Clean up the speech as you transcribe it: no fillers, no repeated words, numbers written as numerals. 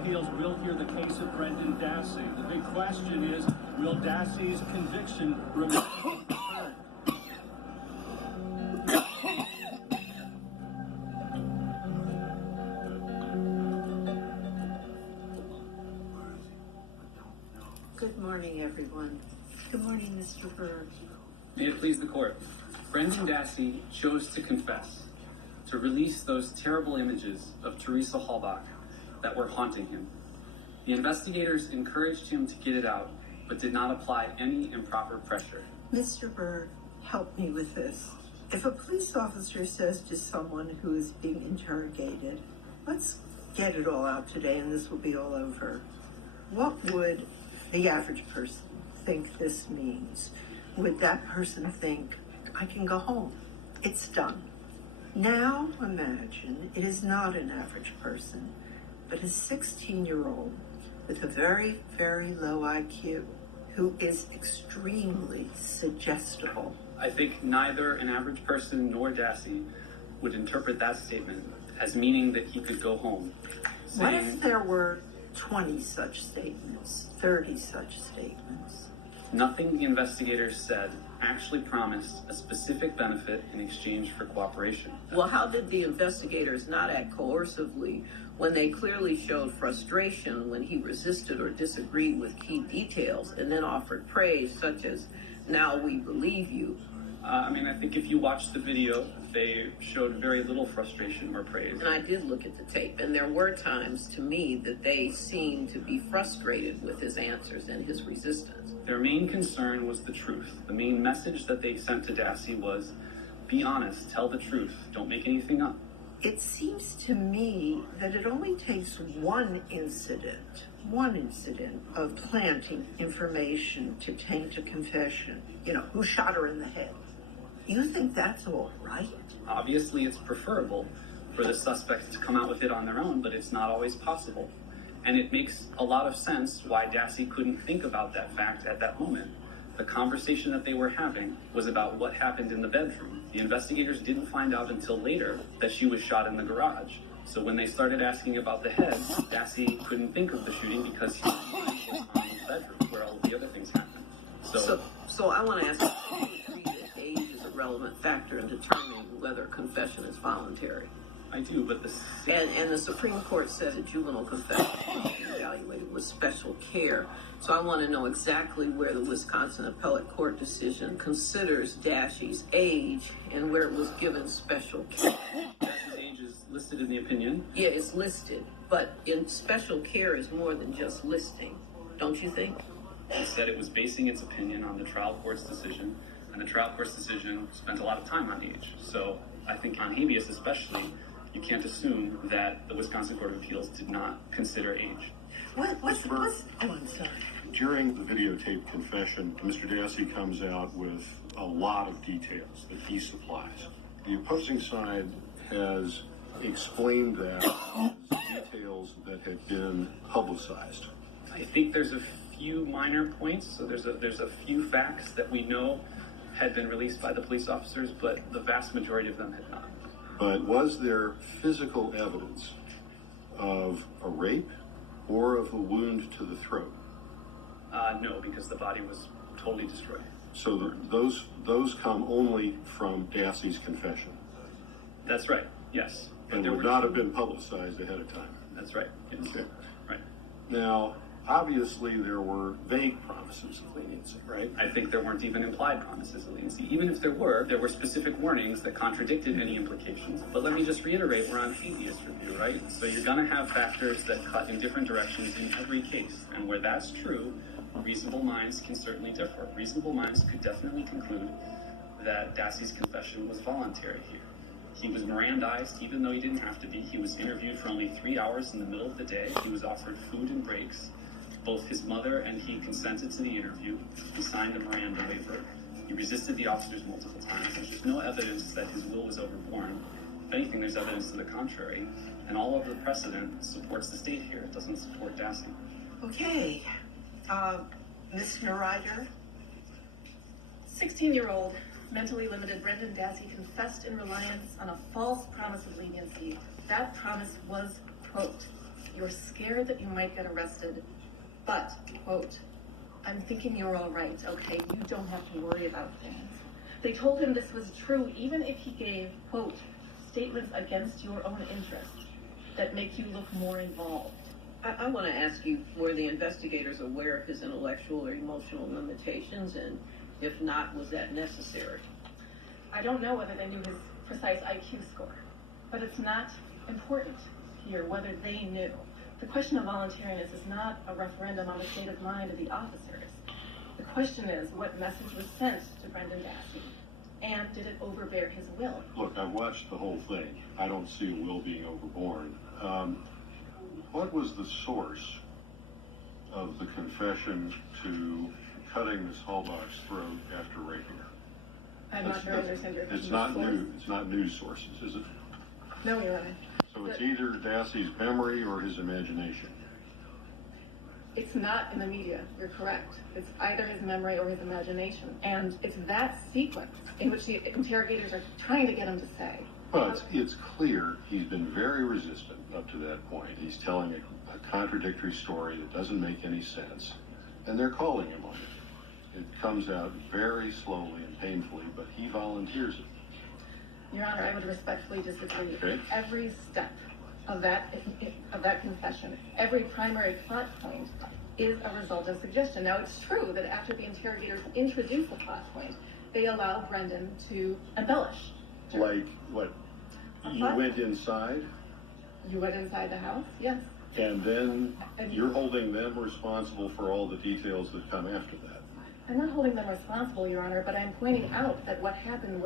Appeals will hear the case of Brendan Dassey. The big question is, will Dassey's conviction remain overturned? Good morning, everyone. Good morning, Mr. Berg. May it please the court. Brendan Dassey chose to confess, to release those terrible images of Teresa Halbach that were haunting him. The investigators encouraged him to get it out, but did not apply any improper pressure. Mr. Berg, help me with this. If a police officer says to someone who is being interrogated, let's get it all out today and this will be all over, what would the average person think this means? Would that person think, I can go home, it's done? Now imagine it is not an average person, but a 16-year-old with a very, very low IQ who is extremely suggestible. I think neither an average person nor Dassey would interpret that statement as meaning that he could go home. What if there were 20 such statements, 30 such statements? Nothing the investigators said actually promised a specific benefit in exchange for cooperation. Well, how did the investigators not act coercively when they clearly showed frustration when he resisted or disagreed with key details and then offered praise such as, now we believe you? I think if you watch the video, they showed very little frustration or praise. And I did look at the tape, and there were times to me that they seemed to be frustrated with his answers and his resistance. Their main concern was the truth. The main message that they sent to Dassey was, be honest, tell the truth, don't make anything up. It seems to me that it only takes one incident of planting information to taint a confession. Who shot her in the head? You think that's all right? Obviously, it's preferable for the suspects to come out with it on their own, but it's not always possible. And it makes a lot of sense why Dassey couldn't think about that fact at that moment. The conversation that they were having was about what happened in the bedroom. The investigators didn't find out until later that she was shot in the garage. So when they started asking about the head, Dassey couldn't think of the shooting because he was on the bedroom where all of the other things happened. So I want to ask you, do you agree that age is a relevant factor in determining whether confession is voluntary? I do, but And the Supreme Court said a juvenile confession must be evaluated with special care. So I want to know exactly where the Wisconsin Appellate Court decision considers Dassey's age and where it was given special care. Dassey's age is listed in the opinion. Yeah, it's listed, but in special care is more than just listing, don't you think? It said it was basing its opinion on the trial court's decision, and the trial court's decision spent a lot of time on age. So I think on habeas especially, you can't assume that the Wisconsin Court of Appeals did not consider age. I'm sorry. During the videotape confession, Mr. Dassey comes out with a lot of details that he supplies. The opposing side has explained that as details that had been publicized. I think there's a few minor points. So there's a few facts that we know had been released by the police officers, but the vast majority of them had not. But was there physical evidence of a rape or of a wound to the throat? No, because the body was totally destroyed. So those come only from Dassey's confession. That's right, yes. But And would not have been publicized ahead of time. That's right, yes. Okay. Right. Now, obviously there were vague promises of leniency, right? I think there weren't even implied promises of leniency. Even if there were specific warnings that contradicted any implications. But let me just reiterate, we're on habeas review, right? So you're going to have factors that cut in different directions in every case. And where that's true, reasonable minds can certainly differ. Reasonable minds could definitely conclude that Dassey's confession was voluntary here. He was Mirandized, even though he didn't have to be. He was interviewed for only 3 hours in the middle of the day. He was offered food and breaks. Both his mother and he consented to the interview. He signed a Miranda waiver. He resisted the officers multiple times. There's just no evidence that his will was overborne. If anything, there's evidence to the contrary. And all of the precedent supports the state here. It doesn't support Dassey. Okay. Ms. Ryder? 16-year-old mentally limited Brendan Dassey confessed in reliance on a false promise of leniency. That promise was, quote, you're scared that you might get arrested, but, quote, I'm thinking you're all right, okay? You don't have to worry about things. They told him this was true even if he gave, quote, statements against your own interests that make you look more involved. I want to ask you, were the investigators aware of his intellectual or emotional limitations, and if not, was that necessary? I don't know whether they knew his precise IQ score, but it's not important here whether they knew. The question of voluntariness is not a referendum on the state of mind of the officers. The question is what message was sent to Brendan Dassey, and did it overbear his will? Look, I've watched the whole thing. I don't see a will being overborne. What was the source of the confession to cutting Miss Hallbach's throat after raping her? I'm not sure I understand your question. It's not new. It's not news sources, is it? No, Your Honor. So it's either Dassey's memory or his imagination. It's not in the media. You're correct. It's either his memory or his imagination. And it's that sequence in which the interrogators are trying to get him to say. Well, it's clear he's been very resistant up to that point. He's telling a contradictory story that doesn't make any sense, and they're calling him on it. It comes out very slowly and painfully, but he volunteers it. Your Honor, I would respectfully disagree. Okay. Every step of that confession, every primary plot point is a result of suggestion. Now, it's true that after the interrogators introduce the plot point, they allow Brendan to embellish. Like what? You went inside, You went inside the house? Yes. and then you're holding them responsible for all the details that come after that. I'm not holding them responsible, Your Honor, but I'm pointing out that what happened was